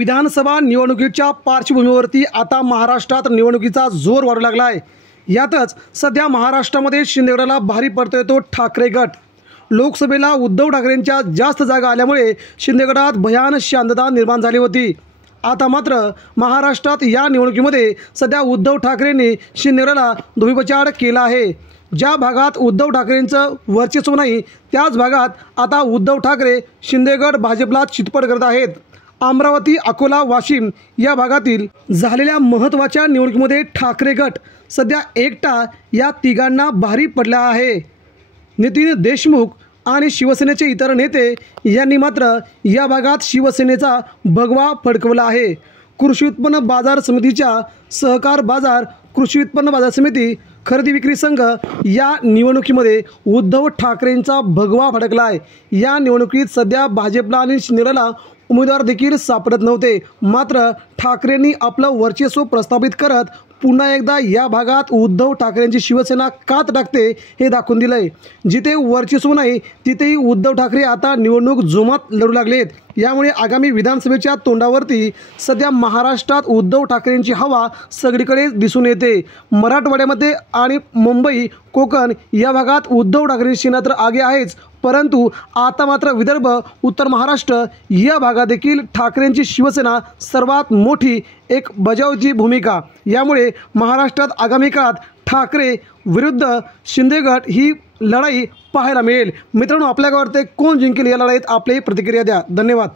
विधानसभा निवडणुकीच्या पार्श्वभूमीवरती आता महाराष्ट्रात निवडणुकीचा जोर वाढू लागला आहे। यातच सध्या महाराष्ट्रामध्ये शिंदेगडाला भारी पडतोय तो ठाकरे गट। लोकसभेला उद्धव ठाकरेंच्या जास्त जागा आल्यामुळे शिंदेगडात भयानक शांतता निर्माण झाली होती। आता मात्र महाराष्ट्रात या निवडणुकीमध्ये सध्या उद्धव ठाकरेंनी शिंदेगडाला धोबीपछाड केला आहे। ज्या भागात उद्धव ठाकरेंचं वर्चस्व नाही त्याच भागात आता उद्धव ठाकरे शिंदेगड भाजपला चितपट करत आहेत। अमरावती, अकोला, वाशिम या भागातील झालेल्या महत्त्वाच्या निवडणुकीमध्ये ठाकरे गट सध्या एकटा या तिघांना भारी पडला आहे। नितीन देशमुख आणि शिवसेनेचे इतर नेते यांनी मात्र या भागात शिवसेनेचा भगवा फडकवला आहे। कृषी उत्पन्न बाजार समितीच्या सहकार बाजार, कृषी उत्पन्न बाजार समिती, खरेदी विक्री संघ या निवडणुकीमध्ये उद्धव ठाकरेंचा भगवा फडकला आहे। या निवडणुकीत सध्या भाजपला आणि शिंदेगडाला उमेदवार देखील सापडत नव्हते, मात्र ठाकरेंनी आपलं वर्चस्व प्रस्थापित करत पुन्हा एकदा या भागात उद्धव ठाकरेंची शिवसेना कात टाकते हे दाखवून दिलंय। जिथे वर्चस्व नाही तिथेही उद्धव ठाकरे आता निवडणूक जोमात लढू लागलेत। यामुळे आगामी विधानसभेच्या तोंडावरती सध्या महाराष्ट्रात उद्धव ठाकरेंची हवा सगळीकडे दिसून येते। मराठवाड्यामध्ये आणि मुंबई, कोकण या भागात उद्धव ठाकरेंची सेना तर आगे आहेच, परंतु आता मात्र विदर्भ, उत्तर महाराष्ट्र या भागात देखील ठाकरेंची शिवसेना सर्वात मोठी एक बजावची भूमिका। यामुळे महाराष्ट्रात आगामी काळात ठाकरे विरुद्ध शिंदेगड ही लढाई पाहायला मिळेल। मित्रांनो, आपल्या गावात कोण जिंकेल या लढाईत आपली प्रतिक्रिया द्या। धन्यवाद।